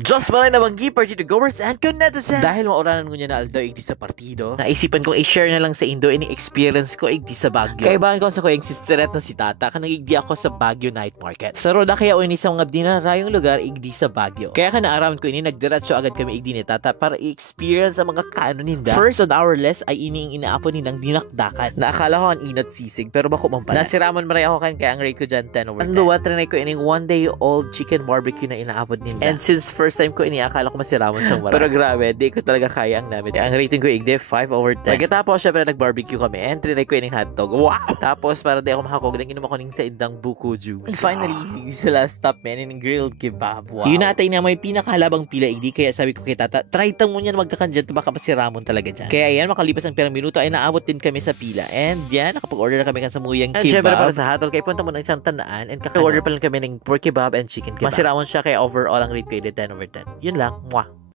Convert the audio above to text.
Diyos malay na banggi, partido goers and netizens. Dahil mauranan ko niya na aldaw igdi sa partido, naisipan kong i-share na lang sa Indo ini experience ko igdi sa Baguio. Kaibahan ko sa kuyang sisteret na si Tata kanang igdi ako sa Baguio Night Market. Sa roda kaya o ini sa mga dinarayong lugar igdi sa Baguio. Kaya ka na-around ko ini nagdiretso agad kami igdi ni Tata para i-experience ang mga kaano ninda. First on our list ay ini inaapon ninang dinakdakan. Naakala ko ang inot sisig pero bako man pala. Nasiraman maray ako kan kaya ang rate ko dyan 10 over 10. Ang luwa, trinay ko ining 1 day old chicken barbecue na inaapod ninda. And since first time ko ini akala ko masiramon siyang marami. Pero grabe, di ko talaga kaya ang namin. Ang rating ko igde 5 over 10. Pagkatapos syempre nag-barbecue kami and trinay ko ining hotdog. Wow! Tapos para di ako makakog, nang inom ako ning sa indang buko juice. And finally, sa last stop man, ining grilled kebab. Wow! Yun natay na may pinakahalabang pila igdi, kaya sabi ko kay Tata, try mo yan magkakandiyan, baka masiramon talaga dyan. Kaya yan, makalipas ang pirang minuto ay naabot din kami sa pila. And yan, nakapag-order na kami kan sa muyang kebab. Syempre para sa hatol, kaya punta mo ng isang tanaan and kaka-order pa lang kami ng pork kebab and chicken kebab. Masiramon siya, kaya overall ang rate ko ay 10 over 10. Yun lang. Mwah!